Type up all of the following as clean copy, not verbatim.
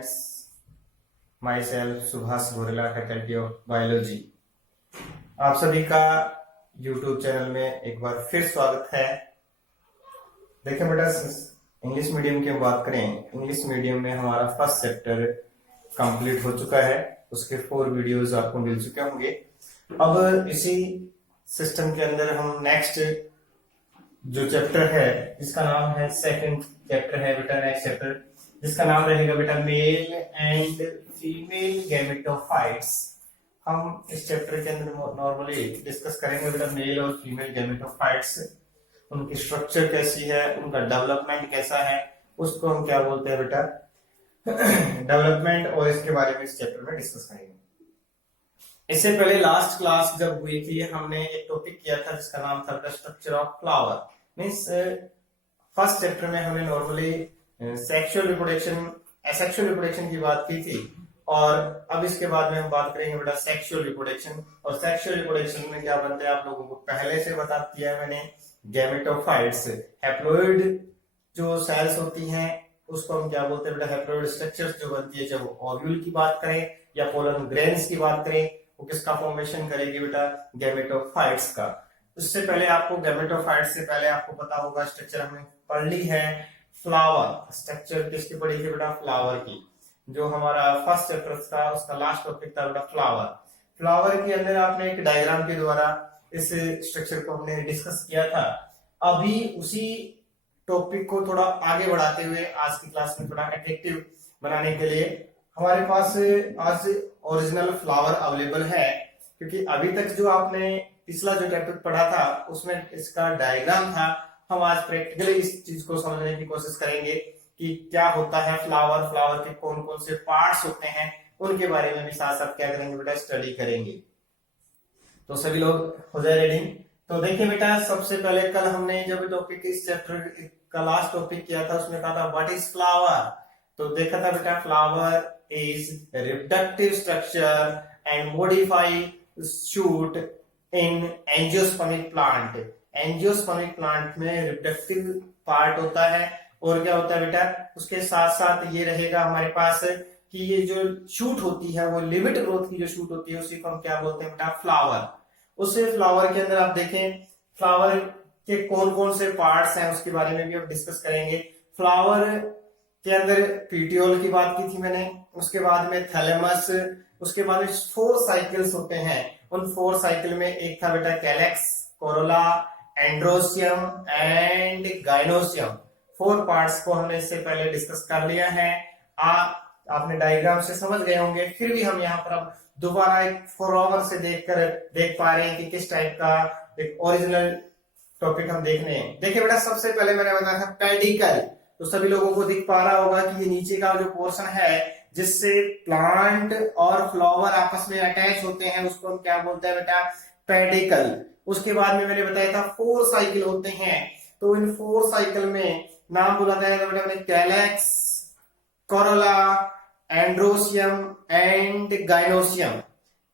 friends, myself Subhash Gorela, faculty of biology. आप सभी का YouTube चैनल में एक बार फिर स्वागत है। देखिए बेटा, इंग्लिश मीडियम की हम बात करें, इंग्लिश मीडियम में हमारा फर्स्ट चैप्टर कंप्लीट हो चुका है। उसके 4 वीडियोस आपको मिल चुके होंगे। अब इसी सिस्टम के अंदर हम नेक्स्ट जो चैप्टर है, जिसका नाम है सेकंड चैप्टर है बेटा, नेक्स्ट चैप्टर जिसका नाम रहेगा बेटा मेल एंड फीमेल गैमेटोफाइट्स। हम इस चैप्टर के अंदर नॉर्मली डिस्कस करेंगे बेटा मेल और फीमेल गैमेटोफाइट्स, उनकी स्ट्रक्चर कैसी है, उनका डेवलपमेंट कैसा है, उसको हम क्या बोलते हैं बेटा डेवलपमेंट, और इसके बारे में इस चैप्टर में डिस्कस करेंगे। इससे पहले लास्ट क्लास जब हुई थी, हमने एक टॉपिक किया था जिसका नाम था structure of flower. Means first chapter में हमने normally sexual reproduction, asexual reproduction की बात की थी, और अब इसके बाद में हम बात करेंगे बेटा सेक्सुअल रिप्रोडक्शन। और सेक्सुअल रिप्रोडक्शन में क्या बनते हैं आप लोगों को पहले से बता दिया है मैंने। गैमेटोफाइट्स, हैप्लॉइड जो सेल्स होती हैं उसको हम क्या बोलते हैं बेटा हैप्लॉइड स्ट्रक्चर्स जो बनती है, चाहे वो ओव्यूल की बात करें या पोलन ग्रेन्स की बात करें, वो किसका फॉर्मेशन करेगी बेटा गैमेटोफाइट्स का। उससे पहले आपको गैमेटोफाइट्स से पहले आपको पता होगा स्ट्रक्चर हमने पढ़ ली है फ्लावर। स्ट्रक्चर किसकी पढ़ी थी बेटा फ्लावर की, जो हमारा फर्स्ट चैप्टर था उसका लास्ट टॉपिक था बेटा फ्लावर। फ्लावर के अंदर आपने एक डायग्राम के द्वारा इस स्ट्रक्चर को हमने डिस्कस किया था। अभी उसी टॉपिक को थोड़ा आगे बढ़ाते हुए आज की क्लास में थोड़ा अट्रैक्टिव बनाने के लिए हमारे पास आज ओरिजिनल फ्लावर अवेलेबल है, क्योंकि अभी तक जो आपने पिछला जो चैप्टर पढ़ा था उसमें इसका डायग्राम था। हम आज प्रैक्टिकली इस चीज को समझने की कोशिश करेंगे कि क्या होता है फ्लावर, फ्लावर के कौन कौन से पार्ट्स होते हैं, उनके बारे में भी साथ साथ क्या करेंगे बेटा स्टडी करेंगे। तो सभी लोग हो जाए रेडी। तो देखिए बेटा, सबसे पहले कल हमने जब टॉपिक इस चैप्टर का लास्ट टॉपिक किया था उसमें कहा था व्हाट इज फ्लावर। तो देखा था बेटा flower is reproductive structure and modify shoot in angiospermic plant. Angiospermic plant में रिप्रोडक्टिव पार्ट होता है, और क्या होता है बेटा उसके साथ साथ ये रहेगा हमारे पास कि ये जो शूट होती है वो लिमिट ग्रोथ की जो शूट होती है उसी को हम क्या बोलते हैं बेटा फ्लावर। उस फ्लावर के अंदर आप देखें फ्लावर के कौन कौन से पार्ट्स हैं उसके बारे में भी हम डिस्कस करेंगे। फ्लावर के अंदर पीटियोल की बात की थी मैंने, उसके बाद में थैलेमस, उसके बाद में 4 साइकिल्स होते हैं। उन 4 साइकिल में एक था बेटा calyx, Corolla, androecium and gynoecium. 4 parts को हमने इससे पहले डिस्कस कर लिया है। आपने डायग्राम से समझ गए होंगे, फिर भी हम यहाँ पर अब दोबारा एक फॉरओवर से देख पा रहे हैं कि किस टाइप का एक ओरिजिनल टॉपिक हम देख रहे हैं। देखिए बेटा, सबसे पहले मैंने बताया था पेडिकल। तो सभी लोगों को दिख पा रहा होगा कि ये नीचे का जो पोर्शन है जिससे प्लांट और फ्लावर आपस में अटैच होते हैं उसको हम क्या बोलते हैं बेटा पेडिकल। उसके बाद में मैंने बताया था 4 साइकिल होते हैं। तो इन 4 साइकिल में नाम बोला था बेटा मैंने calyx, Corolla, androecium and gynoecium.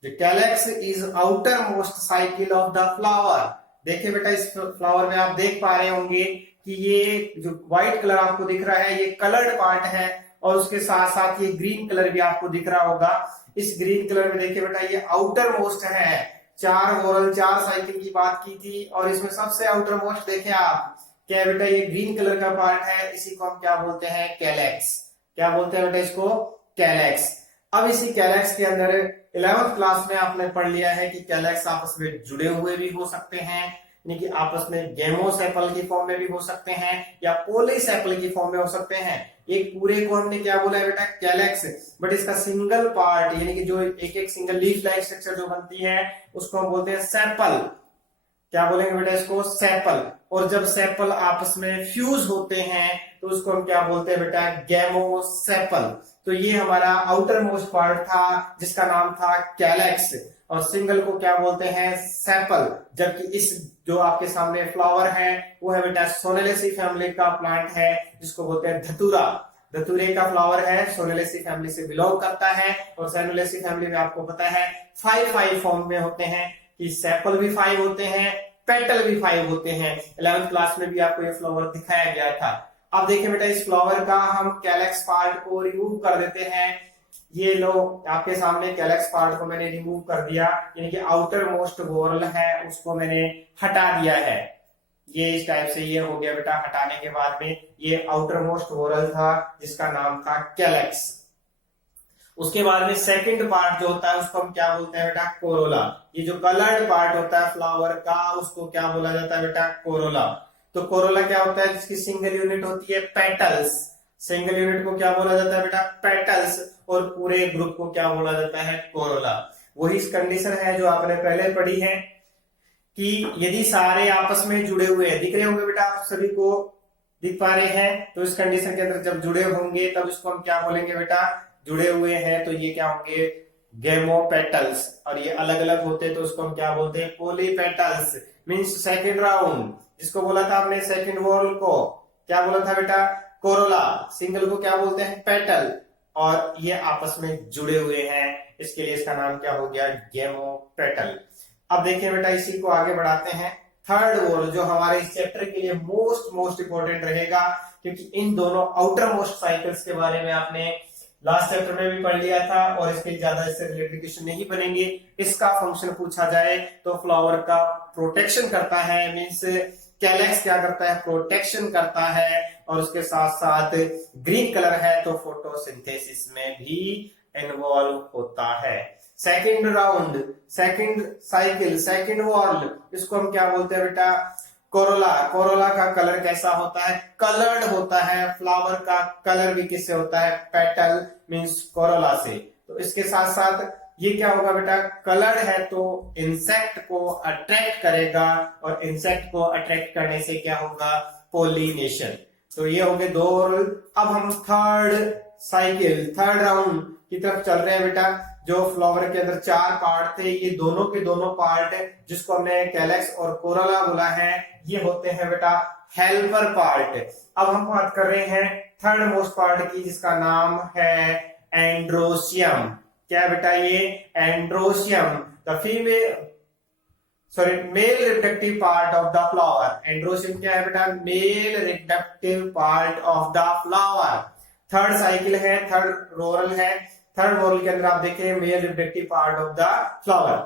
The calyx is outer most cycle of the flower. देखिए बेटा, इस फ्लावर में आप देख पा रहे होंगे कि ये जो व्हाइट कलर आपको दिख रहा है ये कलर्ड पार्ट है, और उसके साथ साथ ये ग्रीन कलर भी आपको दिख रहा होगा। इस ग्रीन कलर में देखिए बेटा ये आउटर मोस्ट है। 4 वोरल 4 साइकिल की बात की थी, और इसमें सबसे आउटर मोस्ट देखें आप क्या बेटा ये ग्रीन कलर का पार्ट है, इसी को हम क्या बोलते हैं कैलेक्स। क्या बोलते हैं बेटा इसको कैलेक्स। अब इसी कैलेक्स के अंदर 11th क्लास में आपने पढ़ लिया है कि कैलेक्स आपस में जुड़े हुए भी हो सकते हैं, यानी कि आपस में गेमोसेपल की फॉर्म में भी हो सकते हैं या पॉलीसेपल की फॉर्म में हो सकते हैं। एक पूरे को हमने क्या बोला है बेटा कैलेक्स, बट इसका सिंगल पार्ट यानी कि जो एक एक सिंगल लीफ लाइक स्ट्रक्चर जो बनती है उसको हम बोलते हैं सेपल। क्या बोलेंगे बेटा इसको सेपल। और जब सेपल आपस में फ्यूज होते हैं तो उसको हम क्या बोलते हैं बेटा गैमोसेपल। तो ये हमारा आउटर मोस्ट पार्ट था जिसका नाम था कैलेक्स, और सिंगल को क्या बोलते हैं सेपल। जबकि इस जो आपके सामने फ्लावर है वो है बेटा सोनेलेसी फैमिली का प्लांट है जिसको बोलते हैं धतूरा। धतूरे का फ्लावर है, सोनेलेसी फैमिली से बिलोंग करता है, और सोनेलेसी फैमिली में आपको पता है 5 फॉर्म में होते हैं कि सेपल भी 5 होते हैं, पेटल भी 5 होते हैं। 11th क्लास में भी आपको ये फ्लावर दिखाया गया था। अब देखिए बेटा, इस फ्लावर का हम कैलेक्स पार्ट को रिमूव कर देते हैं। ये लो, आपके सामने कैलेक्स पार्ट को मैंने रिमूव कर दिया, यानी कि आउटर मोस्ट वोरल है उसको मैंने हटा दिया है। ये इस टाइप से ये हो गया बेटा। हटाने के बाद में ये आउटर मोस्ट वोरल था जिसका नाम था कैलेक्स। उसके बाद में सेकंड पार्ट जो होता है उसको हम क्या बोलते हैं बेटा? कोरोला। ये जो कलर्ड पार्ट होता है फ्लावर का उसको क्या बोला जाता है बेटा? कोरोला। तो कोरोला क्या होता है? जिसकी सिंगल यूनिट होती है पेटल्स। सिंगल यूनिट को क्या बोला जाता है बेटा? पेटल्स। और पूरे ग्रुप को क्या बोला जाता है? कोरोला। वही कंडीशन है जो आपने पहले पढ़ी है कि यदि सारे आपस में जुड़े हुए हैं, दिख रहे होंगे बेटा आप सभी को, दिख पा रहे हैं, तो इस कंडीशन के अंदर जब जुड़े होंगे तब इसको हम क्या बोलेंगे बेटा? जुड़े हुए हैं तो ये क्या होंगे? गेमोपेटल्स। और ये अलग अलग होते तो उसको हम क्या बोलते हैं? पोलीपेटल्स। मींस सेकंड राउंड, जिसको बोला था हमने सेकंड वॉल को क्या बोला था बेटा? कोरोला। सिंगल को क्या बोलते हैं? पेटल। और ये आपस में जुड़े हुए हैं, इसके लिए इसका नाम क्या हो गया? गेमोपेटल। अब देखिए बेटा, इसी को आगे बढ़ाते हैं। थर्ड वॉल जो हमारे इस चैप्टर के लिए मोस्ट इंपोर्टेंट रहेगा, क्योंकि इन दोनों आउटर मोस्ट साइकिल्स के बारे में आपने लास्ट चैप्टर में भी पढ़ लिया था और इसके ज्यादा इससे रिलेटेड क्वेश्चन नहीं बनेंगे। इसका फंक्शन पूछा जाए तो फ्लावर का प्रोटेक्शन करता है, मींस कैलेक्स क्या करता है? प्रोटेक्शन करता है। और उसके साथ साथ ग्रीन कलर है तो फोटोसिंथेसिस में भी इन्वॉल्व होता है। Second round, second cycle, second wall, इसको हम क्या बोलते हैं बेटा? कोरोला। कोरोला का कलर कैसा होता है? कलर्ड होता है। फ्लावर का कलर भी किससे होता है? पेटल मींस कोरोला से। तो इसके साथ साथ ये क्या होगा बेटा? कलर्ड है तो इंसेक्ट को अट्रैक्ट करेगा, और इंसेक्ट को अट्रैक्ट करने से क्या होगा? पोलिनेशन। तो ये हो गए दो रूल। अब हम थर्ड साइकिल, थर्ड राउंड की तरफ चल रहे हैं बेटा। जो फ्लावर के अंदर चार पार्ट थे, ये दोनों के दोनों पार्ट जिसको हमने कैलेक्स और कोरोला बोला है, ये होते हैं बेटा हेल्पर पार्ट। अब हम बात कर रहे हैं थर्ड मोस्ट पार्ट की, जिसका नाम है एंड्रोशियम। क्या है बेटा? ये androecium, the male reproductive part of the flower. Androecium क्या है बेटा? Male reproductive part of the flower. Third cycle है, थर्ड रोरल है। थर्ड वॉल के अंदर आप देखें male reproductive part of the flower.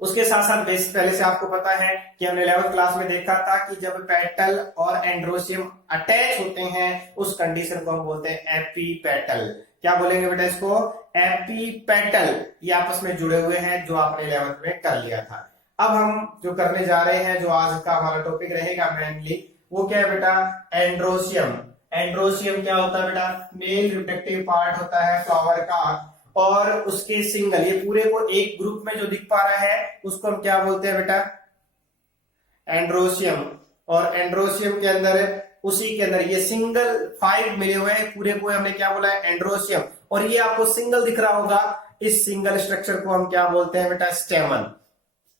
उसके साथ साथ पहले से आपको पता है कि हमने 11th क्लास में देखा था कि जब पेटल और एंड्रोशियम अटैच होते हैं उस कंडीशन को हम बोलते हैं एपीपेटल। क्या बोलेंगे बेटा इसको? एपीपेटल। ये आपस में जुड़े हुए हैं, जो आपने 11th में कर लिया था। अब हम जो करने जा रहे हैं, जो आज का हमारा टॉपिक रहेगा मेनली, वो क्या है बेटा? एंड्रोशियम। एंड्रोशियम क्या होता है बेटा? मेल रिप्रोडक्टिव पार्ट होता है फ्लावर का, और उसके सिंगल, ये पूरे को एक ग्रुप में जो दिख पा रहा है उसको हम क्या बोलते हैं बेटा? एंड्रोशियम। और एंड्रोशियम के अंदर, उसी के अंदर ये सिंगल 5 मिले हुए हैं, पूरे को हमने क्या बोला है? एंड्रोशियम। और ये आपको सिंगल दिख रहा होगा, इस सिंगल स्ट्रक्चर को हम क्या बोलते हैं बेटा? स्टेमन।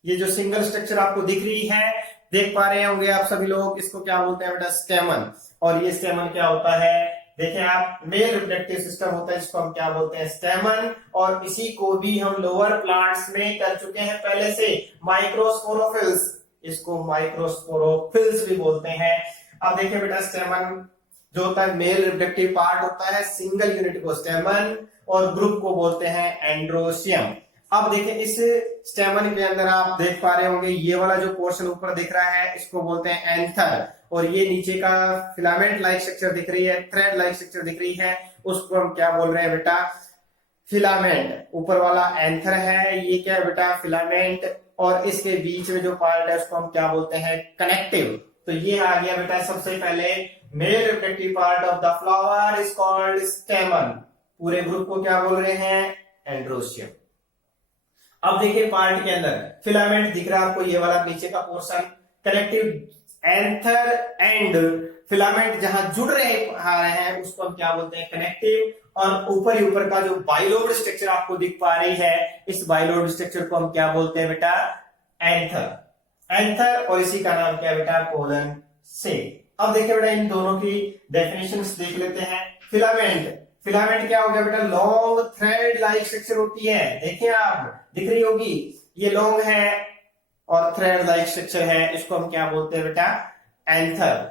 ये जो सिंगल स्ट्रक्चर आपको दिख रही है, देख पा रहे होंगे आप सभी लोग, इसको क्या बोलते हैं बेटा? स्टेमन। और ये स्टेमन क्या होता है? देखें आप, मेल रिप्रोडक्टिव सिस्टम होता है जिसको हम क्या बोलते हैं? स्टेमन। और इसी को भी हम लोअर प्लांट्स में कर चुके हैं पहले से, माइक्रोस्पोरोफिल्स। इसको माइक्रोस्पोरोफिल्स भी बोलते हैं। अब देखिए बेटा, स्टेमन जो होता है मेल रिप्रोडक्टिव पार्ट होता है, सिंगल यूनिट को स्टेमन और ग्रुप को बोलते हैं एंड्रोशियम। अब देखिए इस स्टेमन के अंदर आप देख पा रहे होंगे, ये वाला जो पोर्शन ऊपर दिख रहा है इसको बोलते हैं एंथर, और ये नीचे का फिलामेंट लाइक स्ट्रक्चर दिख रही है, थ्रेड लाइक स्ट्रक्चर दिख रही है, उसको हम क्या बोल रहे हैं बेटा? फिलामेंट। ऊपर वाला एंथर है, ये क्या है बेटा? फिलामेंट। और इसके बीच में जो पार्ट है उसको हम क्या बोलते हैं? कनेक्टिव। तो ये आ गया बेटा सबसे पहले, male reproductive part of the flower is called स्टेमन। पूरे ग्रुप को क्या बोल रहे हैं? एंड्रोशियम। अब देखिए पार्ट के अंदर फिलामेंट दिख रहा है आपको, ये वाला नीचे का portion, connective anther and filament जहां जुड़ रहे हैं उसको हम क्या बोलते हैं? कनेक्टिव। और ऊपर ही ऊपर का जो बाइलोब स्ट्रक्चर आपको दिख पा रही है, इस बाइलोब स्ट्रक्चर को हम क्या बोलते हैं बेटा? एंथर। एंथर। और इसी का नाम क्या है बेटा? कोलन से। अब देखिए बेटा, इन दोनों की डेफिनेशंस देख लेते हैं। फिलामेंट, फिलामेंट क्या हो गया बेटा? लॉन्ग थ्रेड लाइक स्ट्रक्चर होती है, देखिए आप, दिख रही होगी, ये लॉन्ग है और थ्रेड लाइक स्ट्रक्चर है, इसको हम क्या बोलते हैं बेटा? Anther.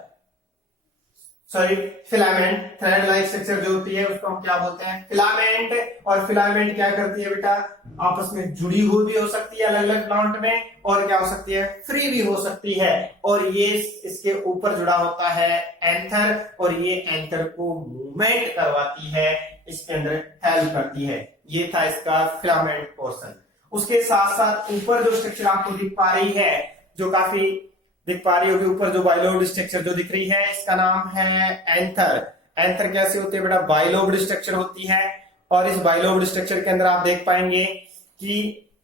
Sorry filament, thread like structure जो होती है उसको हम क्या बोलते हैं, फिलामेंट। और फिलामेंट क्या करती है बेटा, आपस में जुड़ी हुई भी हो सकती है अलग अलग प्लांट में, और क्या हो सकती है, फ्री भी हो सकती है। और ये इसके ऊपर जुड़ा होता है एंथर, और ये एंथर को मूवमेंट करवाती है, इसके अंदर हेल्प करती है। ये था इसका फिलामेंट पोर्शन। उसके साथ साथ ऊपर जो स्ट्रक्चर आपको दिख पा रही है, जो काफी दिख पा रही होगी, ऊपर जो बाइलोब्ड स्ट्रक्चर जो दिख रही है, इसका नाम है एंथर। एंथर कैसे होती है बेटा, बाइलोब्ड स्ट्रक्चर होती है। और इस बाइलोब्ड स्ट्रक्चर के अंदर आप देख पाएंगे कि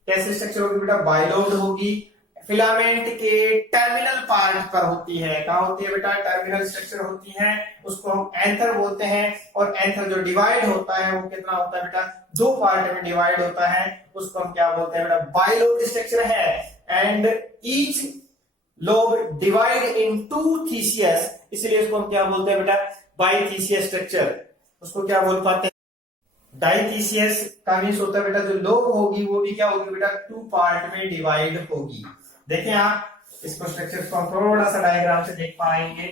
कैसे स्ट्रक्चर होगी बेटा, बाइलोब्ड होगी, फिलामेंट के टर्मिनल पार्ट पर होती है। कहां होती है बेटा, टर्मिनल स्ट्रक्चर होती है, उसको हम एंथर बोलते हैं। और एंथर जो डिवाइड होता है वो कितना होता है बेटा, दो पार्ट में डिवाइड होता है, उसको हम क्या बोलते हैं बेटा, बाइलोब्ड स्ट्रक्चर है। And each lobe divide in two thecae, इसलिए इसको हम क्या बोलते हैं बेटा, बाइथीसियस स्ट्रक्चर। उसको क्या बोल पाते हैं, डाइथीसियस का मींस होता है बेटा, जो लोब होगी वो भी क्या होगी बेटा, टू पार्ट में डिवाइड होगी। देखें आप इसको स्ट्रक्चर को हम थोड़ा सा डायग्राम से देख पाएंगे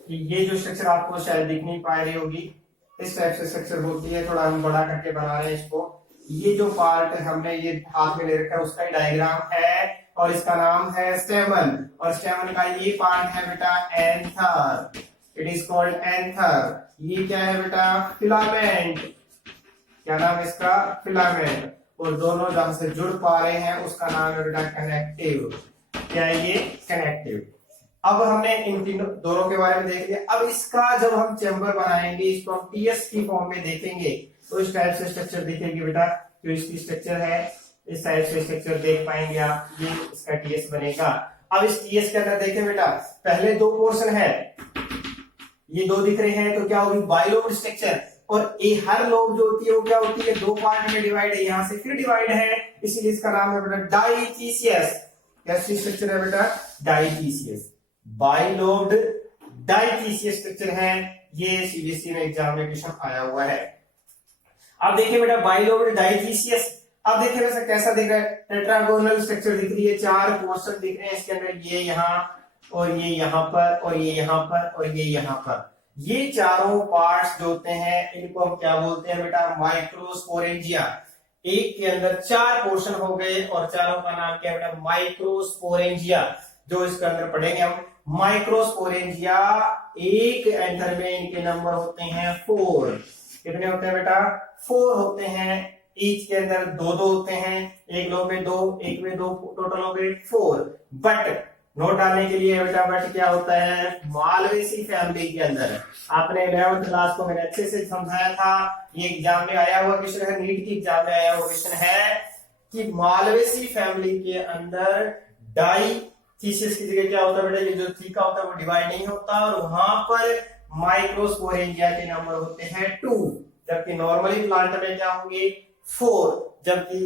कि ये जो स्ट्रक्चर आपको शायद दिख नहीं पा रही होगी, इस टाइप से स्ट्रक्चर होती है। थोड़ा हम बड़ा करके बना रहे हैं इसको। ये जो पार्ट हमने ये हाथ में ले रखा है उसका डायग्राम है, और इसका नाम है स्टेमन। और स्टेमन का ये पार्ट है बेटा anther, it is called anther. ये क्या है बेटा, फिलामेंट। क्या नाम है इसका, फिलामेंट। और दोनों जहां से जुड़ पा रहे हैं उसका नाम है बेटा कनेक्टिव। क्या है ये, कनेक्टिव। अब हमने इन तीनों दोनों के बारे में देख लिया। अब इसका जब हम चैम्बर बनाएंगे, इसको हम टीएस की फॉर्म में देखेंगे, तो इस टाइप से स्ट्रक्चर दिखेगी बेटा। जो इसकी स्ट्रक्चर है, इस टाइप से स्ट्रक्चर देख पाएंगे आप, ये इसका टीएस बनेगा। अब इस टीएस के अंदर देखें बेटा, पहले दो पोर्शन है, ये दो दिख रहे हैं, तो क्या होगी, बाइलोब्ड स्ट्रक्चर। और ये हर लोब जो होती है वो क्या होती है, दो पार्ट में डिवाइड है, यहां से फिर डिवाइड है, इसलिए इसका नाम है बेटा डाइथीसियस। कैसी स्ट्रक्चर है बेटा, डाइथीसियस, बाइलोब्ड डाइथीसियस स्ट्रक्चर है। ये सीबीएसई में एग्जाम में क्वेश्चन आया हुआ है। अब देखिए बेटा, बाइलोब्ड डाइथीसियस। अब देखिए वैसे कैसा दिख रहा है, टेट्रागोनल स्ट्रक्चर दिख रही है, चार पोर्शन दिख रहे हैं इसके अंदर, ये यहाँ और ये यहाँ पर और ये यहाँ पर और ये यहाँ पर। ये चारों पार्ट्स जो होते हैं इनको हम क्या बोलते हैं बेटा, माइक्रोस्पोरेंजिया। एक के अंदर चार पोर्शन हो गए और चारों का नाम क्या है बेटा, माइक्रोस्पोरेंजिया। जो इसके अंदर पढ़ेंगे हम माइक्रोस्पोरेंजिया। एक एंथर में इनके नंबर होते हैं 4। कितने होते हैं बेटा, 4 होते हैं। ईच के अंदर दो दो होते हैं, एक लो में दो, एक में दो, टोटल हो गए 4। बट नोट डालने के लिए बेटा, बट क्या होता है, मालवेसी फैमिली के अंदर। आपने 11th क्लास को मैंने अच्छे से समझाया था, ये एग्जाम में आया हुआ क्वेश्चन है, नीट की एग्जाम में आया हुआ क्वेश्चन है कि मालवेसी फैमिली के अंदर डाइथीसियस की जगह क्या होता है बेटा, ये जो थीका होता है वो डिवाइड नहीं होता, और वहां पर माइक्रोस्पोरेंजिया के नंबर होते हैं 2, जबकि नॉर्मली प्लांट में क्या होंगे 4, जबकि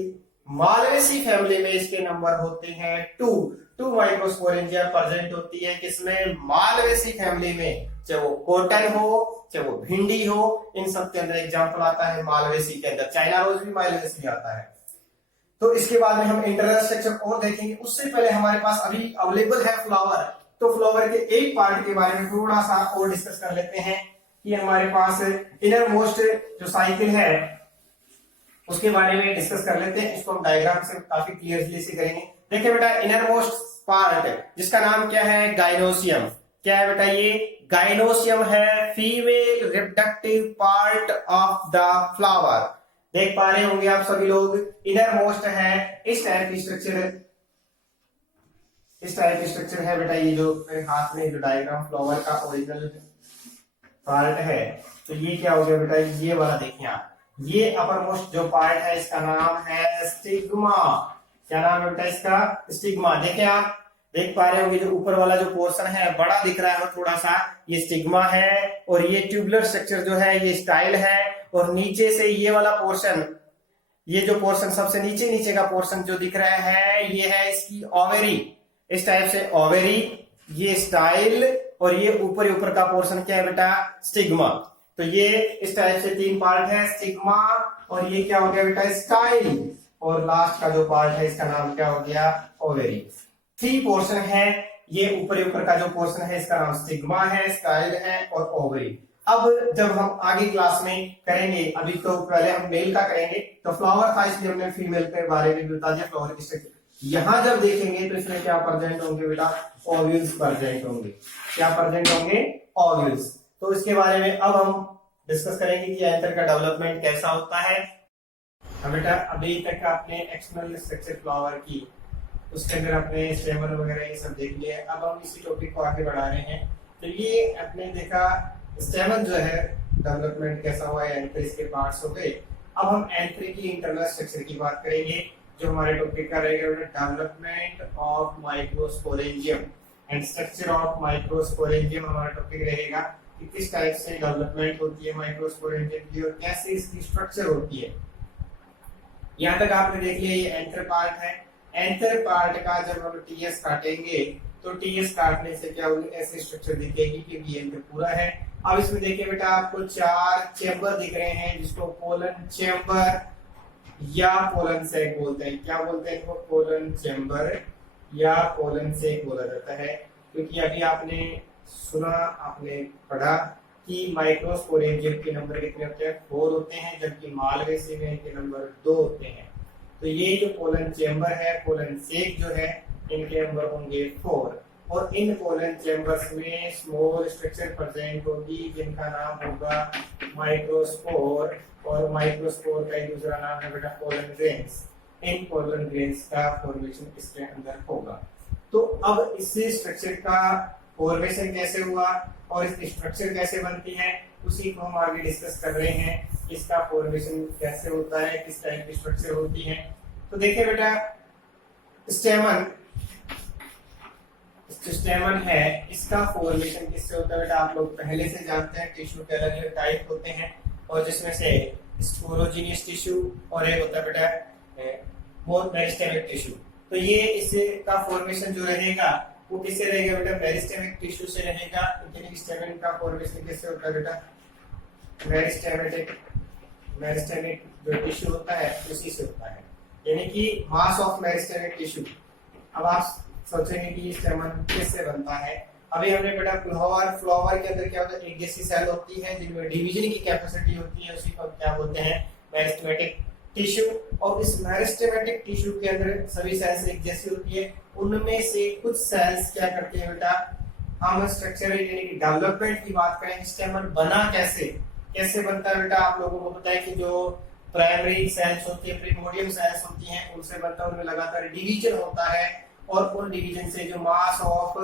मालवेसी फैमिली में इसके नंबर होते हैं 2 माइक्रोस्पोरेंजिया प्रेजेंट होती है किसमें, मालवेसी फैमिली में। चाहे वो कॉटन हो, चाहे वो भिंडी हो, इन सब के अंदर एग्जांपल आता है मालवेसी के अंदर। चाइना रोज भी मालवेसी आता है। तो इसके बाद में हम इंटरनल स्ट्रक्चर और देखेंगे। उससे पहले हमारे पास अभी अवेलेबल है फ्लावर, तो फ्लावर के एक पार्ट के बारे में थोड़ा सा और डिस्कस कर लेते हैं कि हमारे पास इनर मोस्ट जो साइकिल है उसके बारे में डिस्कस कर लेते हैं। इसको हम डायग्राम से काफी क्लियरली से करेंगे। देखिए बेटा, इनर मोस्ट पार्ट जिसका नाम क्या है, गाइनोसियम। क्या है बेटा, ये गाइनोसियम है, female reproductive part of the flower. देख पा रहे होंगे आप सभी लोग, इनर मोस्ट है, इस टाइप की स्ट्रक्चर है, इस टाइप की स्ट्रक्चर है बेटा। ये जो मेरे हाथ में जो डायग्राम फ्लावर का ओरिजिनल पार्ट है, तो ये क्या हो गया बेटा, ये वाला देखिए आप, ये अपर मोस्ट जो पार्ट है इसका नाम है स्टिग्मा। क्या नाम है बेटा इसका, स्टिग्मा। देखिए आप देख पा रहे होंगे, जो ऊपर वाला जो पोर्शन है बड़ा दिख रहा है थोड़ा सा, ये स्टिग्मा है, और ये ट्यूबुलर स्ट्रक्चर जो है ये स्टाइल है, और नीचे से ये वाला पोर्शन, ये जो पोर्शन सबसे नीचे नीचे का पोर्शन जो दिख रहा है ये है इसकी ओवेरी। इस टाइप से ओवेरी, ये स्टाइल, और ये ऊपर का पोर्शन क्या है बेटा, स्टिग्मा। तो ये इस टाइप से 3 पार्ट है, स्टिग्मा, और ये क्या हो गया बेटा, स्टाइल, और लास्ट का जो पार्ट है इसका नाम क्या हो गया, ओवेरी। 3 पोर्शन है ये ऊपर ऊपर का जो पोर्शन है इसका नाम स्टिग्मा है, स्टाइल है और ओवरी। अब जब हम आगे क्लास में करेंगे, अभी तो पहले हम मेल का करेंगे, तो फ्लावर था इसलिए हमने फीमेल के बारे में भी बता दिया, फ्लावर की स्ट्रक्चर। यहाँ जब देखेंगे तो इसमें क्या प्रेजेंट होंगे बेटा, ओव्यूल्स प्रेजेंट होंगे। क्या प्रेजेंट होंगे, ओव्यूल्स। तो इसके बारे में अब हम डिस्कस करेंगे कि एंथर का डेवलपमेंट कैसा होता है। बेटा अभी तक आपने एक्सटर्नल स्ट्रक्चर फ्लावर की, उसके अंदर अपने स्टेमन वगैरह ये सब देख लिया। अब हम इसी टॉपिक को आगे बढ़ा रहे हैं। तो ये आपने देखा स्टेमन जो है डेवलपमेंट कैसा हुआ है, एंथर इसके पार्ट्स हो गए। अब हम एंथर की इंटरनल स्ट्रक्चर की बात करेंगे, जो हमारे टॉपिक का रहेगा development of microsporangium and structure of microsporangium. हमारा टॉपिक रहेगा कि किस टाइप से डेवलपमेंट होती है माइक्रोस्पोरेंजियम की और कैसे इसकी स्ट्रक्चर होती है। यहाँ तक आपने देख लिया ये एंथर पार्ट है। एंथर पार्ट का जब हम टीएस काटेंगे तो टीएस काटने से क्या होगी, ऐसी स्ट्रक्चर दिखेगी कि ये एंथर पूरा है। अब इसमें देखिए बेटा आपको 4 चेंबर दिख रहे हैं, जिसको पोलन चेंबर या पोलन सैक बोलते हैं। क्या बोलते हैं इनको, पोलन चेंबर या पोलन सैक बोला जाता है। क्योंकि अभी आपने सुना, आपने पढ़ा कि माइक्रोस्पोरेंजियम के नंबर कितने होते हैं, 4 होते हैं, जबकि मालवेसी में इनके नंबर 2 होते हैं। तो ये जो पोलन चेंबर है, पोलन सैक जो है, इनके नंबर होंगे 4। और इन पोलन चेंबर्स में स्मॉल स्ट्रक्चर प्रेजेंट होगी जिनका नाम होगा माइक्रोस्पोर, और माइक्रोस्पोर का एक दूसरा नाम है बेटा पोलन ग्रेन्स। इन पोलन ग्रेन्स का फॉर्मेशन इसके अंदर होगा। तो अब इस स्ट्रक्चर का फॉर्मेशन कैसे हुआ और इसकी स्ट्रक्चर कैसे बनती है, उसी को हम आगे डिस्कस कर रहे हैं। इसका फॉर्मेशन कैसे होता है, किस टाइप की स्ट्रक्चर होती है। तो देखिए बेटा स्टेमन, स्टेमन है, इसका फॉर्मेशन किससे होता है बेटा, आप लोग पहले से जानते हैं। टिश्यू के अलग अलग टाइप होते हैं, और जिसमें से स्पोरोजिनियस टिश्यू और एक होता है बेटा मेरिस्टेमिक टिश्यू। तो ये इसका फॉर्मेशन जो रहेगा वो किससे रहेगा बेटा, मेरिस्टेमिक टिश्यू से रहेगा। यानी स्टेमन का फॉर्मेशन किससे होता है बेटा, मेरिस्टेमिक जो टिश्यू होता है उसी से होता है, यानी कि मास ऑफ मेरिस्टेमिक टिश्यू। अब आप सोचेंगे कि स्टेमन किससे बनता है। अभी हमने बेटा फ्लावर के अंदर क्या होता है, एक जैसी सेल होती है जिनमें डिवीजन की कैपेसिटी होती है, उसी को क्या बोलते हैं, मेरिस्टेमेटिक टिश्यू। और इस मेरिस्टेमेटिक टिश्यू के अंदर सभी सेल्स एक जैसी होती है। उनमें से कुछ सेल्स क्या करती है बेटा, हम स्ट्रक्चरल यानी कि डेवलपमेंट की बात करें, स्टेमन बना कैसे बनता है बेटा। आप लोगों को पता है कि जो प्राइमरी सेल्स होती है, प्रिमोर्डियम सेल्स होती हैं, उनसे बनता है, उनमें लगातार डिवीजन होता है, और उन डिवीजन से जो मास ऑफ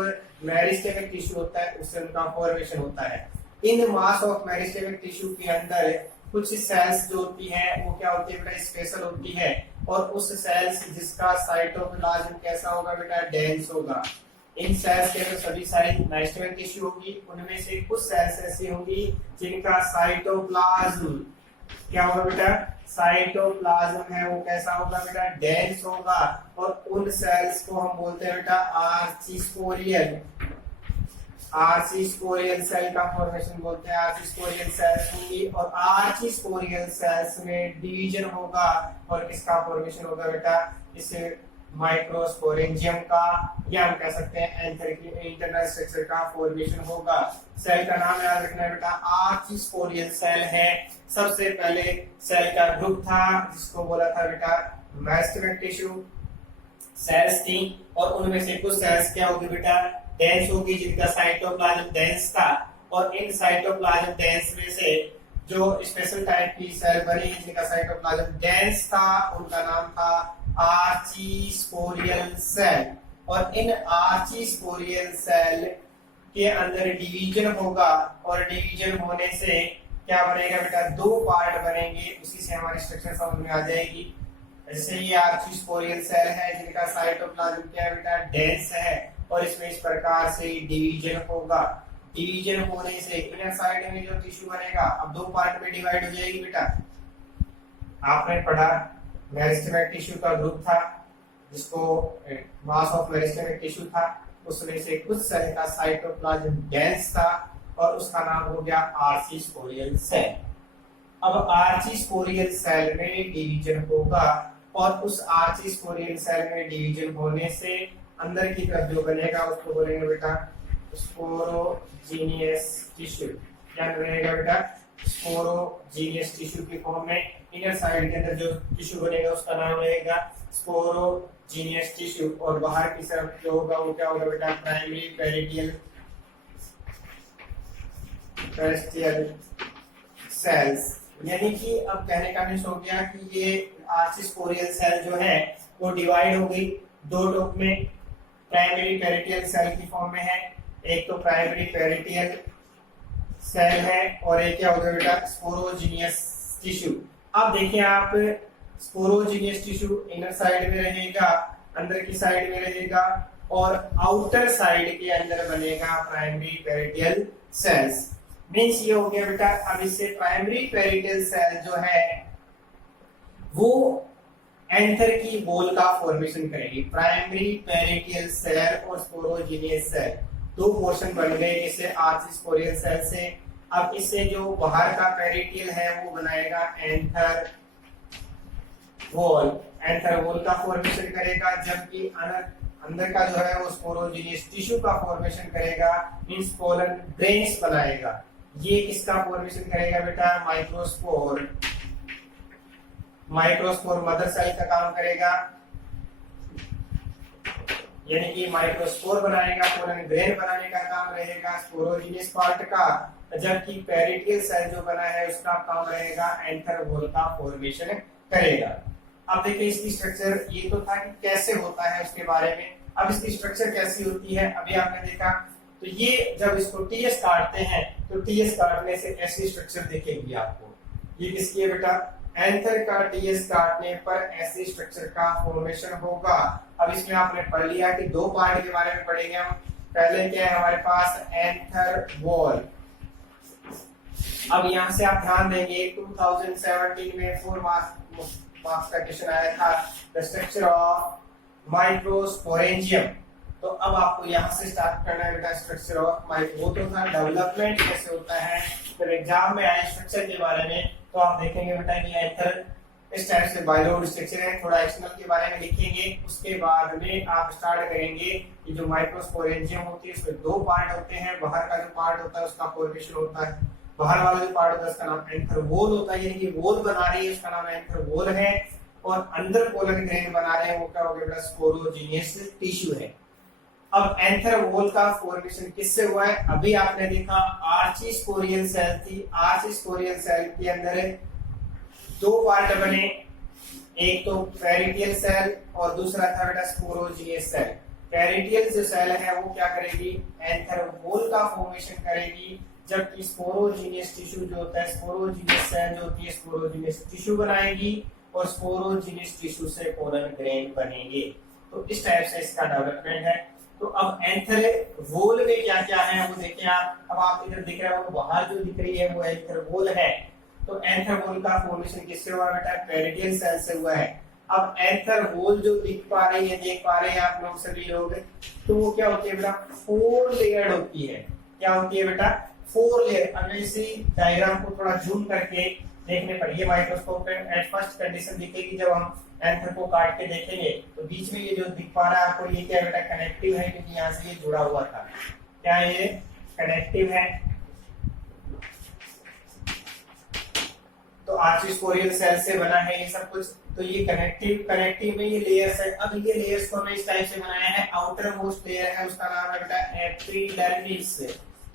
मेरिस्टेमिक टिश्यू होता है उससे उनका फॉर्मेशन होता है। इन मास ऑफ मेरिस्टेमिक टिश्यू के अंदर कुछ सेल्स जो होती हैं वो क्या होती है बेटा, स्पेशल होती है, और उस सेल्स जिसका साइटोप्लाज्म कैसा होगा बेटा, डेंस होगा। इन सेल्स के अंदर सभी सारी मेरिस्टेमिक टिश्यू होगी, उनमें से कुछ सेल्स ऐसी होंगी जिनका साइटोप्लाज्म क्या होगा बेटा, साइटोप्लाज्म है वो कैसा होगा बेटा, डेंस होगा। और उन सेल्स को हम बोलते हैं बेटा आर्चिस्पोरियल। आर्चिस्पोरियल सेल का फॉर्मेशन बोलते हैं, आर्चिस्पोरियल सेल्स होंगी, और आर्चिस्पोरियल सेल्स में डिवीजन होगा। और किसका फॉर्मेशन होगा बेटा, इसे माइक्रोस्पोरेंजियम का, या हम कह सकते हैं एंथर की इंटरनल स्ट्रक्चर का फॉर्मेशन होगा। सेल का नाम याद रखना है बेटा, आर्चिस्पोरियल सेल है। सबसे पहले सेल का ग्रुप था जिसको बोला था बेटा मेरिस्टेमिक टिश्यू सेल्स थी, और उनमें से कुछ सेल्स क्या होगी बेटा, डेंस होगी, जिनका साइटोप्लाज्म डेंस था। और इन साइटोप्लाज्म डेंस में से जो स्पेशल टाइप की सेल बनी जिनका साइटोप्लाज्म डेंस था, उनका नाम था आर्चिस्पोरियल सेल। और इन आर्चिस्पोरियल सेल के अंदर डिवीजन होगा, और डिवीजन होने से क्या बनेगा बेटा, 2 पार्ट बनेंगे। उसी से हमारी स्ट्रक्चर समझ में आ जाएगी। जैसे ये आर्चिस्पोरियल सेल है जिनका साइटोप्लाज्म क्या है बेटा, डेंस है, और इसमें इस प्रकार से डिवीजन होगा। डिवीजन होने से इनर साइड में जो टिश्यू बनेगा अब 2 पार्ट में डिवाइड हो जाएगी बेटा। आपने पढ़ा मेरिस्टेमिक टिश्यू का ग्रुप था जिसको मास ऑफ मेरिस्टेमिक टिश्यू था, उसमें से कुछ सेल का साइटोप्लाज्म डेंस था, और उसका नाम हो गया आर्चिस्पोरियल सेल। अब आर्चिस्पोरियल सेल में डिवीजन होगा, और उस आर्चिस्पोरियल सेल में डिवीजन होने से अंदर की तरफ जो बनेगा उसको बोलेंगे बेटा स्पोरोजीनियस टिश्यू। क्या रहेगा बेटा? स्पोरोजीनियस टिश्यू की फॉर्म में। इनर साइड के अंदर जो टिश्यू बनेगा उसका नाम रहेगा स्पोरोजीनियस टिश्यू, और बाहर की तरफ जो होगा वो क्या होगा बेटा? Primary parietal cells. यानी कि अब कहने का मीन्स हो गया कि ये आर्चिस्पोरियल सेल जो है वो डिवाइड हो गई दो टोक में। प्राइमरी पेरिटियल सेल की फॉर्म में है, एक तो प्राइमरी पेरिटियल सेल है और एक क्या होगा बेटा? Sporogenous tissue. अब देखिए आप, स्पोरोजीनियस टिश्यू इनर साइड में रहेगा, अंदर की साइड में रहेगा, और आउटर साइड के अंदर बनेगा प्राइमरी पेरिटियल सेल्स। मीन्स ये हो गया बेटा। अब इससे प्राइमरी पेरिटियल सेल जो है वो एंथर की वॉल का फॉर्मेशन करेगी। प्राइमरी पेरिटियल सेल और स्पोरोजीनियस सेल दो पोर्शन बन गए इससे आर्चिस्पोरियल सेल से। अब इससे जो बाहर का पेरिटियल है वो बनाएगा एंथर वॉल। एंथर वॉल का फॉर्मेशन करेगा, जबकि अंदर का जो है वो स्पोरोजीनियस टिश्यू का फॉर्मेशन करेगा, मींस पोलन ग्रेन्स बनाएगा। ये किसका फॉर्मेशन करेगा बेटा? माइक्रोस्पोर। माइक्रोस्पोर मदर सेल का काम करेगा, यानी कि माइक्रोस्पोर बनाएगा, पोलन ग्रेन बनाने का काम रहेगा स्पोरोजीनियस पार्ट का, जबकि पेरिटियल सेल जो बना है उसका काम रहेगा एंथर वॉल का फॉर्मेशन करेगा। अब देखिए इसकी स्ट्रक्चर, ये तो था कि कैसे होता है उसके बारे में। अब इसकी स्ट्रक्चर कैसी होती है अभी आपने देखा। तो ये जब इसको टीएस काटते हैं तो टीएस काटने से ऐसी स्ट्रक्चर दिखेगी आपको। ये किसकी है बेटा? एंथर का टीएस काटने पर ऐसी स्ट्रक्चर का फॉर्मेशन होगा। अब इसमें आपने पढ़ लिया कि दो पार्ट के बारे में पढ़ेंगे हम। पहले क्या है हमारे पास? Anther wall. अब यहाँ से आप ध्यान देंगे 2017 में 4 मार्क्स का क्वेश्चन आया था, द स्ट्रक्चर ऑफ माइक्रोस्पोरेंजियम। तो अब आपको यहाँ से स्टार्ट करना है बेटा स्ट्रक्चर ऑफ माइक्रो। वो तो था डेवलपमेंट कैसे होता है, फिर एग्जाम में आए स्ट्रक्चर के बारे में तो आप देखेंगे बेटा कि एंथर इस टाइप से बायोलोड स्ट्रक्चर है। थोड़ा एक्सटर्नल के बारे में लिखेंगे, उसके बाद में आप स्टार्ट करेंगे कि जो माइक्रोस्पोरेंजियम होती है उसमें दो पार्ट होते हैं। बाहर का जो पार्ट होता है उसका फॉर्मेशन होता है, बाहर वाला जो पार्ट होता है उसका नाम एंथर वॉल होता है, यानी कि वॉल बना रही है उसका नाम एंथर वॉल है, और अंदर पोलन ग्रेन बना रहे हैं वो क्या हो गया बेटा? स्पोरोजीनियस टिश्यू है। अब एंथर वॉल का फॉर्मेशन किससे हुआ है? अभी आपने देखा आर्चिस्पोरियल सेल थी, आर्चिस्पोरियल सेल के अंदर दो पार्ट बने, एक तो पेरिटियल सेल और दूसरा था बेटा स्पोरोजीनियस सेल। पेरिटियल जो सेल है वो क्या करेगी? एंथर वॉल का फॉर्मेशन करेगी, जबकि स्पोरोजीनियस टिश्यू जो होता है, स्पोरोजीनियस सेल जो होती है स्पोरोजीनियस टिश्यू बनाएगी और स्पोरोजीनियस टिश्यू से पोलन ग्रेन बनेंगे। तो इस टाइप से इसका डेवलपमेंट है। तो अब एंथर वॉल में क्या क्या है वो देखिए आप। अब आप इधर दिख रहा है वो बाहर जो दिख रही है वो एंथर वॉल है। तो एंथर वॉल का फॉर्मेशन किससे हुआ बेटा? पेरिटियल सेल से हुआ है। अब एंथर वॉल जो दिख पा रही है, देख पा रहे हैं आप लोग सभी लोग, तो वो क्या होती है बेटा? 4 लेयर होती है। क्या होती है बेटा? 4 लेयर। अब इसी डायग्राम को थोड़ा जूम करके देखने पर ये माइक्रोस्कोप पे एट फर्स्ट कंडीशन दिखेगी। जब हम एंथर को काट के देखेंगे तो बीच में ये जो दिख पा रहा है आपको, ये क्या बेटा? कनेक्टिव है, क्योंकि यहाँ से ये जुड़ा हुआ था। क्या ये कनेक्टिव है? तो आर्चिस्पोरियल सेल से बना है ये सब कुछ। तो ये कनेक्टिव में ये लेयर्स है। अब ये लेयर्स को हमने इस टाइप से बनाया है। आउटर मोस्ट लेयर है उसका नाम है बेटा एपिडर्मिस।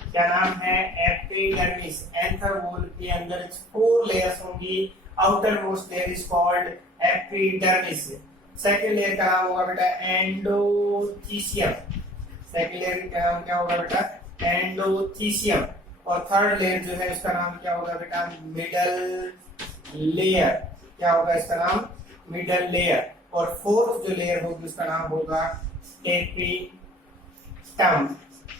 क्या नाम है? एपिडर्मिस। एंथर वॉल के अंदर 4 लेयर्स होंगी। Outer most layer is called epidermis. Second layer का नाम होगा बेटा एंडोथीसियम। सेकंड लेयर का नाम क्या होगा बेटा? एंडोथीसियम। और थर्ड लेयर जो है उसका नाम क्या होगा बेटा? Middle layer. क्या होगा इसका नाम? Middle layer. और फोर्थ जो लेयर होगी उसका नाम होगा टेपिटम।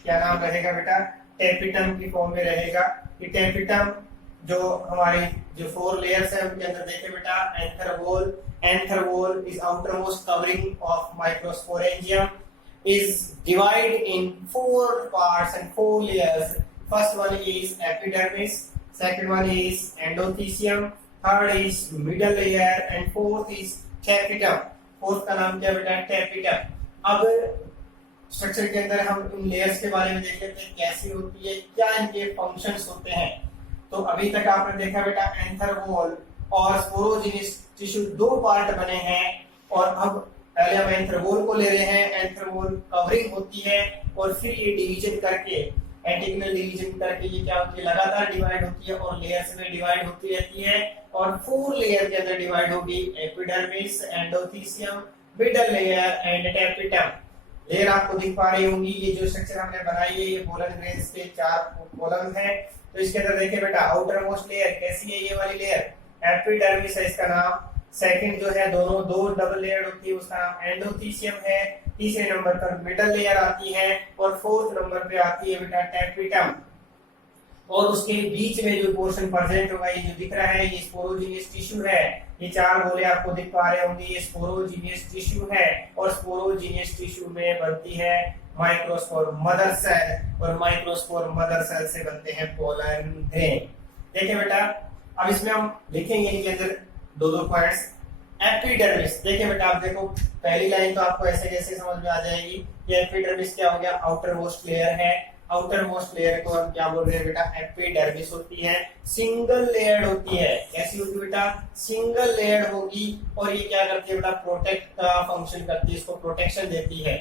क्या नाम रहेगा बेटा? टेपिटम की फॉर्म में रहेगा। ये टेपिटम जो हमारी जो 4 लेयर्स है उनके अंदर देखे बेटा anther wall is outermost covering of microsporangium is divided in 4 parts and 4 layers. First one is epidermis, second one is endothelium, third is middle layer and fourth is tapetum. Fourth का नाम क्या बेटा? tapetum. अब structure के अंदर हम इन layers के बारे में देख लेते हैं कैसी होती है, क्या इनके फंक्शंस होते हैं। तो अभी तक आपने देखा बेटा एंथर वॉल और स्पोरोजिनस टिश्यू दो पार्ट बने हैं, और अब पहले हम एंथर वॉल को ले रहे हैं। एंथर वॉल कवरिंग होती है और फिर ये डिवीजन करके एंटिग्नल डिवीजन करके ये क्या होती है, लगातार डिवाइड होती है और लेयर्स में डिवाइड होती रहती है, और 4 लेयर के अंदर डिवाइड होगी। Epidermis, endothecium, middle layer and tapetum. Layer आपको दिख पा रही होंगी, ये जो स्ट्रक्चर हमने बनाई है ये पोलन ग्रेन्स के 4 कॉलम है। तो इसके अंदर देखिए बेटा आउटर मोस्ट लेयर कैसी है, ये वाली लेयर एपिडर्मिस है इसका नाम। सेकंड जो है दोनों दो डबल लेयर होती है उसका नाम एंडोथीसियम है। तीसरे नंबर पर मिडल लेयर आती है और फोर्थ नंबर पे आती है बेटा टैपिटम। और उसके बीच में जो पोर्शन प्रेजेंट होगा ये जो दिख रहा है ये स्पोरोजिनियस टिश्यू है। ये 4 गोले आपको दिख पा रहे होंगे, ये स्पोरोजिनियस टिश्यू है और स्पोरोजिनियस टिश्यू में बनती है माइक्रोस्पोर मदर सेल, और माइक्रोस्पोर मदर सेल से बनते हैं पोलन ग्रेन। देखिए बेटा अब इसमें हम लिखेंगे इनके अंदर दो पॉइंट्स। एपिडर्मिस, देखिए बेटा आप देखो पहली लाइन तो आपको ऐसे कैसे समझ में आ जाएगी। ये एपिडर्मिस क्या हो गया, आउटर मोस्ट लेयर है। आउटर मोस्ट लेयर को हम क्या बोल रहे हैं बेटा, एपिडर्मिस होती है। सिंगल लेयर्ड होती है, कैसी होगी बेटा, सिंगल लेयर्ड होगी। और ये क्या करती है बेटा, प्रोटेक्ट का फंक्शन करती है, इसको प्रोटेक्शन देती है।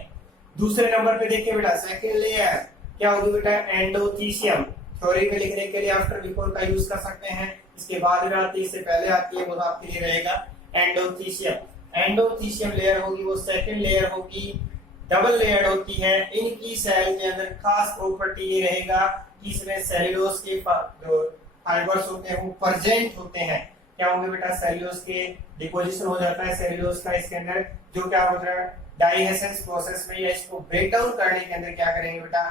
दूसरे नंबर पे देखिए बेटा सेकंड लेयर क्या होगी बेटा, एंडोथीसियम। थ्योरी में लिखने के लिए आफ्टर बिफोर का यूज कर सकते हैं, इसके बाद में आती है, इससे पहले आती है, वो आपके लिए रहेगा एंडोथीसियम। एंडोथीसियम लेयर होगी वो सेकंड लेयर होगी, डबल लेयर होती है। इनकी सेल के अंदर खास प्रॉपर्टी ये रहेगा कि इसमें सेल्यूलोज के जो फाइबर्स होते हैं वो प्रेजेंट होते हैं। क्या होंगे बेटा, सेल्यूलोज के डिपोजिशन हो जाता है सेल्यूलोज का इसके अंदर, जो क्या होता है डाइजेशन प्रोसेस में या इसको ब्रेक डाउन करने के अंदर क्या करेंगे बेटा,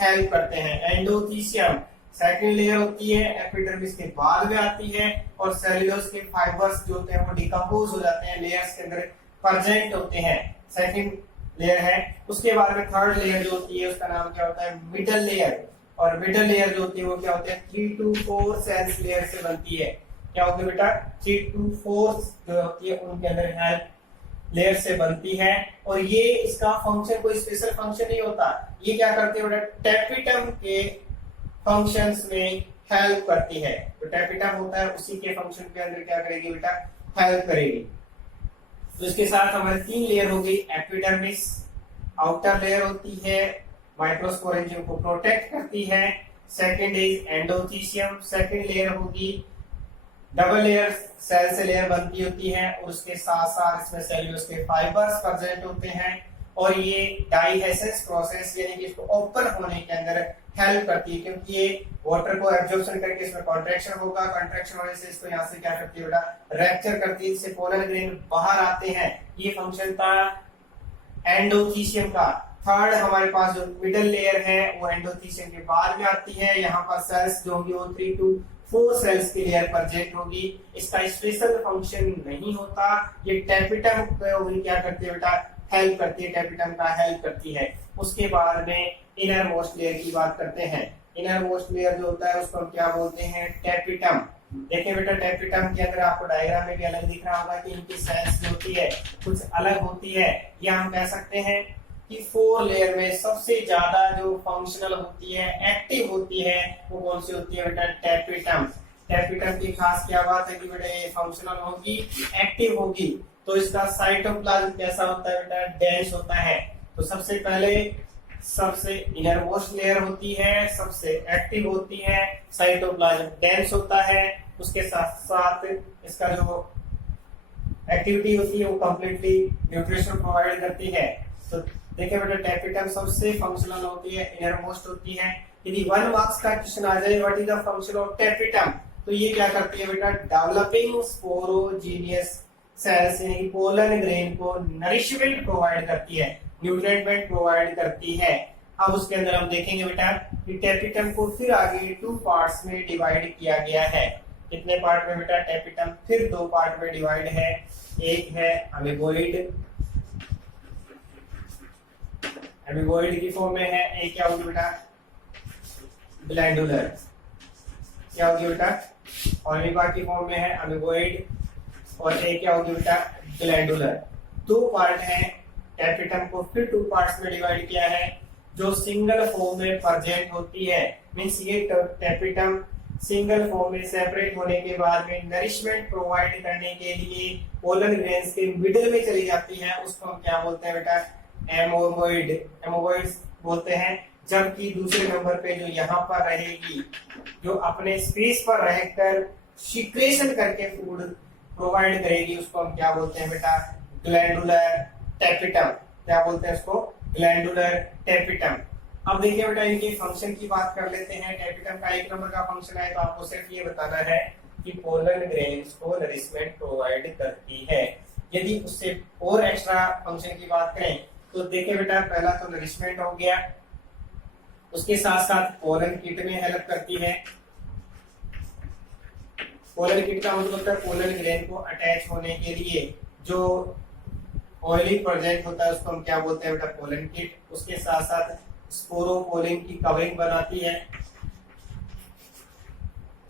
हेल्प करते हैं। एंडोथीसियम सेकंड लेयर होती है, एपिडर्मिस के बाद में आती है, और सेल्यूलोज के फाइबर्स जो होते हैं वो डिकम्पोज हो जाते हैं, लेयर्स के अंदर प्रेजेंट होते हैं। सेकंड लेयर है। उसके बाद में थर्ड लेयर जो होती है उसका नाम क्या होता है, मिडल लेयर। और मिडल लेयर जो होती है वो क्या होती है, 3 to 4 सेल्स लेयर से बनती है। क्या होगी बेटा, 3 to 4 जो होती है उनके अंदर हेल्प लेयर से बनती है। और ये इसका फंक्शन कोई स्पेशल फंक्शन नहीं होता, ये क्या करती है बेटा, टैपिटम के फंक्शंस में हेल्प करती है। तो टैपिटम होता है उसी के फंक्शन के अंदर क्या करेगी बेटा, हेल्प करेगी। तो इसके साथ हमारे 3 लेयर हो गई। एपिडर्मिस आउटर लेयर होती है, माइक्रोस्पोरेंजियम को प्रोटेक्ट करती है। Second is endothecium, second layer होगी, डबल लेयर सेल से लेयर बनती होती है, और उसके साथ साथ इसमें सेल्यूलोज के फाइबर्स प्रेजेंट होते हैं। और ये डाइहेसेंस प्रोसेस यानी कि इसको ओपन होने के अंदर हेल्प करती है, क्योंकि ये वाटर को एब्जॉर्प्शन करके इसमें कॉन्ट्रैक्शन होगा, कॉन्ट्रैक्शन होने से इसको यहाँ से क्या करती है बेटा, रैप्चर करती है, इससे पोलन ग्रेन बाहर आते हैं। ये फंक्शन था एंडोथीसियम का। थर्ड हमारे पास जो मिडल लेयर है वो एंडोथीसियम के बाद में आती है। यहाँ पर सेल्स जो होंगी वो 3 to 4 सेल्स की लेयर प्रेजेंट होगी। इसका स्पेशल फंक्शन नहीं होता, ये टैपिटम को क्या करती है बेटा, हेल्प करती है, टैपिटम का हेल्प करती है। उसके बाद में इनर मोस्ट लेयर की बात करते हैं। इनर मोस्ट लेयर जो होता है उसको हम क्या बोलते हैं, टैपिटम। देखिए बेटा टैपिटम के अंदर आपको डायग्राम में भी अलग दिख रहा होगा कि इनकी सेल्स जो होती है कुछ अलग होती है, या हम कह सकते हैं कि 4 लेयर में सबसे ज्यादा जो फंक्शनल होती है, एक्टिव होती है, वो कौन सी होती है बेटा, टैपिटम। टैपिटम की खास क्या बात है कि बेटा ये फंक्शनल होगी, एक्टिव होगी। तो इसका साइटोप्लाज्म कैसा होता है बेटा, डेंस होता है। तो सबसे पहले सबसे इनर मोस्ट लेयर होती है, सबसे एक्टिव होती है, साइटोप्लाज्म डेंस होता है। उसके साथ साथ इसका जो एक्टिविटी होती है वो कंप्लीटली न्यूट्रिशन प्रोवाइड करती है। तो देखिए बेटा टैपिटम सबसे फंक्शनल होती है, इनर मोस्ट होती है। यदि 1 मार्क्स का क्वेश्चन आ जाए what is the function of tapetum, तो ये क्या करती है बेटा, डेवलपिंग स्पोरोजीनियस सेल्स यानी पोलन ग्रेन को नरिशमेंट प्रोवाइड करती है, न्यूट्रिएंट प्रोवाइड करती है। अब उसके अंदर हम देखेंगे बेटा कि टैपिटम को फिर आगे 2 पार्ट्स में डिवाइड किया गया है। कितने पार्ट में बेटा, टैपिटम फिर 2 पार्ट में डिवाइड है। एक है अमीबोइड, अमीबोइड की फॉर्म में है। एक क्या होगी बेटा, ग्लैंडुलर, क्या होगी बेटा, अमीबा की फॉर्म में है अमीबोइड, और एक क्या होगी बेटा, ग्लैंडुलर। 2 पार्ट है टैपिटम को फिर 2 पार्ट्स में डिवाइड किया है जो सिंगल फॉर्म में प्रेजेंट होती है। मींस ये टैपिटम सिंगल फॉर्म में सेपरेट होने के बाद में नरिशमेंट प्रोवाइड करने के लिए पोलन ग्रेन्स के मिडिल में चली जाती है, उसको हम क्या बोलते हैं बेटा, एमोबॉइड्स बोलते हैं। जबकि दूसरे नंबर पे जो यहाँ पर रहेगी, जो अपने स्पेस पर रहकर सिक्रेशन करके फूड प्रोवाइड करेगी, उसको हम क्या बोलते हैं बेटा, ग्लैंडुलर टैपिटम। क्या बोलते हैं उसको, ग्लैंडुलर टैपिटम। अब देखिए बेटा इनके फंक्शन की बात कर लेते हैं। टैपिटम का 1 नंबर का फंक्शन है तो आपको सिर्फ ये बताना है कि पोलन ग्रेन्स को नरिशमेंट प्रोवाइड करती है। यदि उससे और एक्स्ट्रा फंक्शन की बात करें तो देखिए बेटा, पहला तो नरिशमेंट हो गया, उसके साथ साथ पोलन किट में हेल्प करती है। पोलन किट का मतलब होता है पोलन ग्रेन को अटैच होने के लिए जो ऑयली प्रोजेक्ट होता है उसको हम क्या बोलते हैं बेटा, पोलन किट। उसके साथ साथ स्पोरोपोलिन की कवरिंग बनाती है,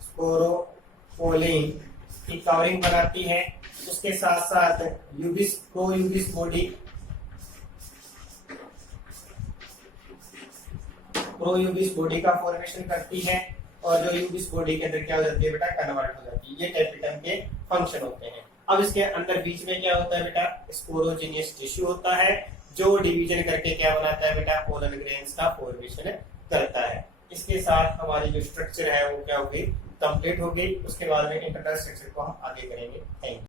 स्पोरोपोलिन की कवरिंग बनाती है। उसके साथ साथ यूबिस प्रोयूबिस बॉडी का फॉर्मेशन करती है और जो यूबिस बॉडी के अंदर क्या हो जाती है बेटा, कन्वर्ट हो जाती है। ये टैपिटम के फंक्शन होते हैं। अब इसके अंदर बीच में क्या होता है बेटा, स्पोरोजेनियस टिश्यू होता है जो डिवीजन करके क्या बनाता है बेटा, पोलन ग्रेन्स का फॉर्मेशन करता है। इसके साथ हमारी जो स्ट्रक्चर है वो क्या हो गई, कंप्लीट हो गई। उसके बाद में इंटरनल स्ट्रक्चर को हम आगे करेंगे। Thank you.